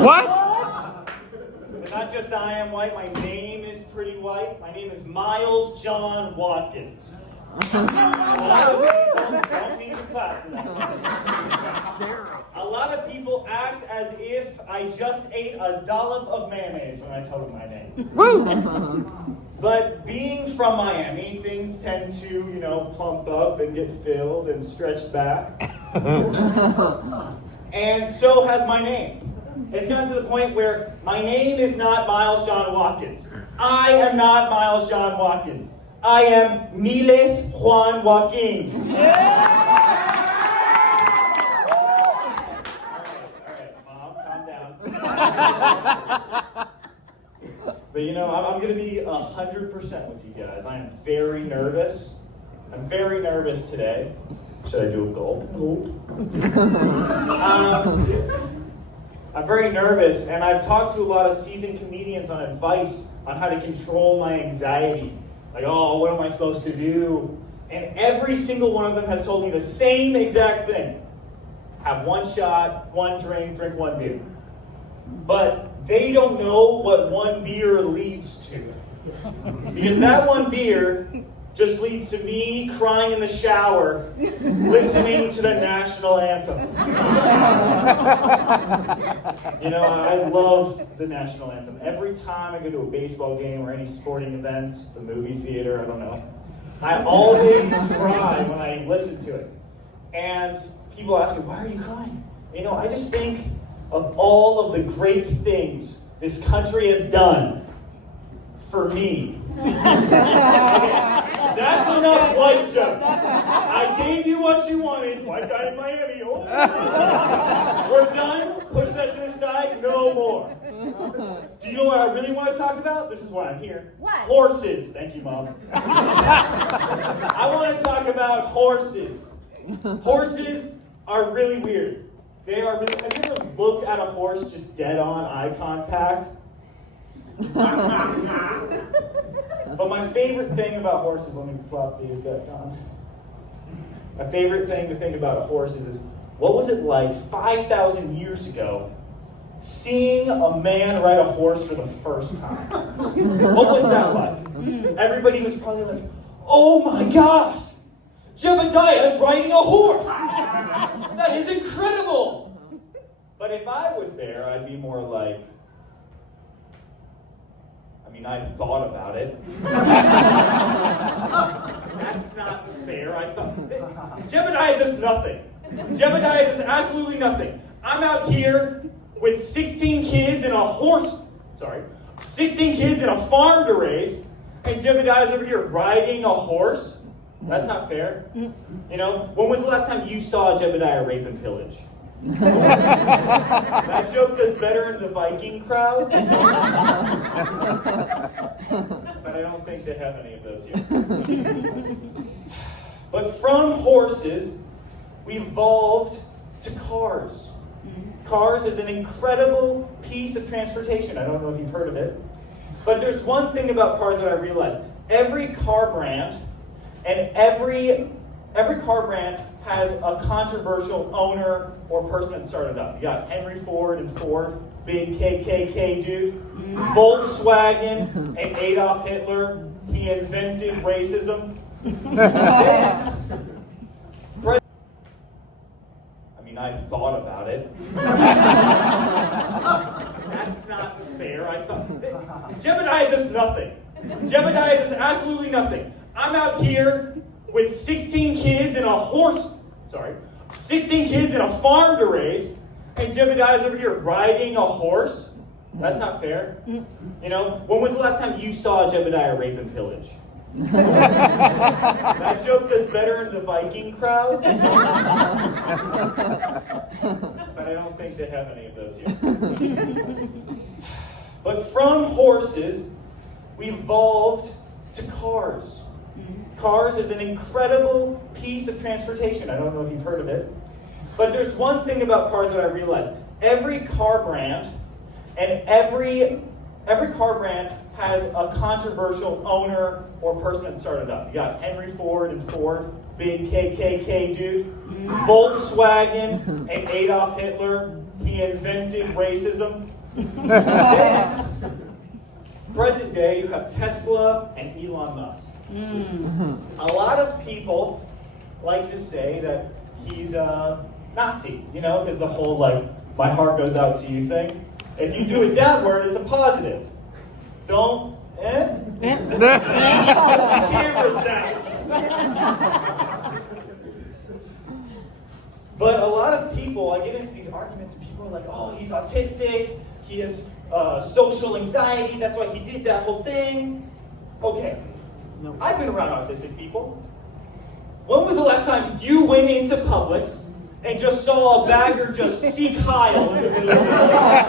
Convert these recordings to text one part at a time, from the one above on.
What? And not just I am white, my name is pretty white. My name is Miles John Watkins. Don't need to clap for that. A lot of people act as if I just ate a dollop of mayonnaise when I tell them my name. But being from Miami, things tend to, plump up and get filled and stretched back. And so has my name. It's gotten to the point where my name is not Miles John Watkins. I am not Miles John Watkins. I am Miles Juan Joaquin. All right, Mom, calm down. But I'm going to be 100% with you guys. I am very nervous. I'm very nervous today. Should I do a gulp? I'm very nervous, and I've talked to a lot of seasoned comedians on advice on how to control my anxiety. Like, what am I supposed to do? And every single one of them has told me the same exact thing. Have one shot, one drink, drink one beer. But they don't know what one beer leads to. Because that one beer just leads to me crying in the shower, listening to the national anthem. I love the national anthem. Every time I go to a baseball game or any sporting events, the movie theater, I don't know, I always cry when I listen to it. And people ask me, why are you crying? I just think of all of the great things this country has done for me. That's enough white jokes. I gave you what you wanted. White guy in Miami. Oh. We're done. Push that to the side. No more. Do you know what I really want to talk about? This is why I'm here. What? Horses. Thank you, Mom. I want to talk about horses. Horses are really weird. They are really... Have you ever looked at a horse just dead on eye contact? But my favorite thing about horses, let me plop these back on. My favorite thing to think about horses is, what was it like 5,000 years ago seeing a man ride a horse for the first time? What was that like? Everybody was probably like, oh my gosh, Jebediah is riding a horse! That is incredible! But if I was there, I'd be more like, I thought about it. That's not fair. Jebediah does nothing. Jebediah does absolutely nothing. I'm out here with 16 kids and 16 kids and a farm to raise, and Jebediah's over here riding a horse. That's not fair. When was the last time you saw Jebediah rape and pillage? That joke does better in the Viking crowd. But I don't think they have any of those yet. But from horses, we evolved to cars. Cars is an incredible piece of transportation. I don't know if you've heard of it. But there's one thing about cars that I realized. Every car brand and every car brand has a controversial owner or person that started up. You got Henry Ford and Ford, big KKK dude. Volkswagen and Adolf Hitler, he invented racism. I thought about it. That's not fair. Jebediah does nothing. Jebediah does absolutely nothing. I'm out here with 16 kids and 16 kids and a farm to raise, and Jebediah's over here riding a horse. That's not fair. When was the last time you saw Jebediah rape and pillage? That joke does better in the Viking crowd. But I don't think they have any of those yet. But from horses, we evolved to cars. Cars is an incredible piece of transportation. I don't know if you've heard of it. But there's one thing about cars that I realized. Every car brand and every car brand has a controversial owner or person that started up. You got Henry Ford and Ford, big KKK dude. Volkswagen and Adolf Hitler, he he invented racism. Then, present day, you have Tesla and Elon Musk. A lot of people like to say that he's a Nazi, because the whole, my heart goes out to you thing. If you do it downward, it's a positive. Don't, cameras down. But a lot of people, I get into these arguments and people are like, oh, he's autistic, he has social anxiety, that's why he did that whole thing. Okay, I've been around autistic people. When was the last time you went into Publix and just saw a bagger just seek Heil in the middle of the shop?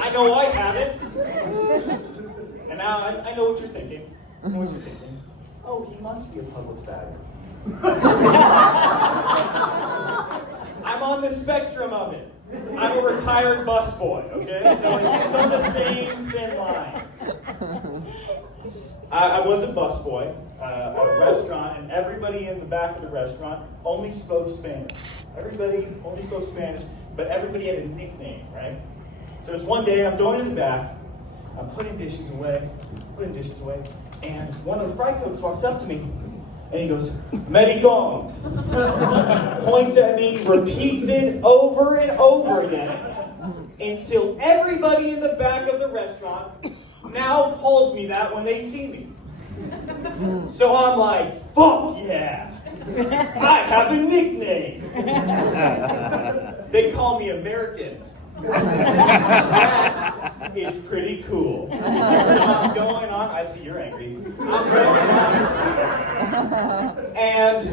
I know I haven't. And now I know what you're thinking. Oh, he must be a Publix bagger. I'm on the spectrum of it. I'm a retired busboy, okay? So it's on the same thin line. I was a busboy at a restaurant, and everybody in the back of the restaurant only spoke Spanish. Everybody only spoke Spanish, but everybody had a nickname, right? So there's one day I'm going in the back, I'm putting dishes away, and one of the fry cooks walks up to me, and he goes, Maricón, points at me, repeats it over and over again, until everybody in the back of the restaurant now calls me that when they see me. So I'm like, fuck yeah, I have a nickname. They call me American. That is pretty cool. So I'm going on, I see you're angry. I'm going on. And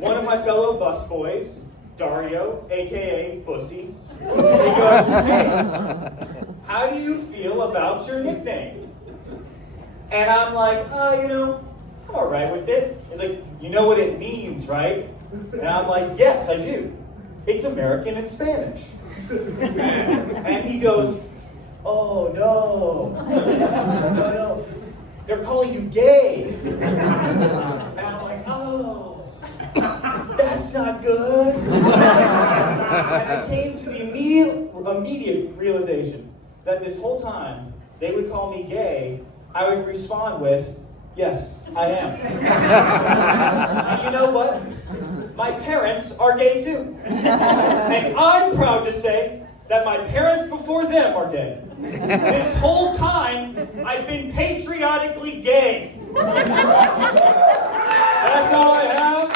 one of my fellow busboys, Dario, aka Bussy, he goes, hey, how do you feel about your nickname? And I'm like, I'm all right with it. He's like, you know what it means, right? And I'm like, yes, I do. It's American in Spanish. And he goes, oh, no. They're calling you gay. And I'm like, oh, that's not good. And I came to the immediate realization that this whole time they would call me gay, I would respond with, yes, I am. And you know what? My parents are gay too. And I'm proud to say that my parents before them are gay. This whole time, I've been patriotically gay. That's all I have.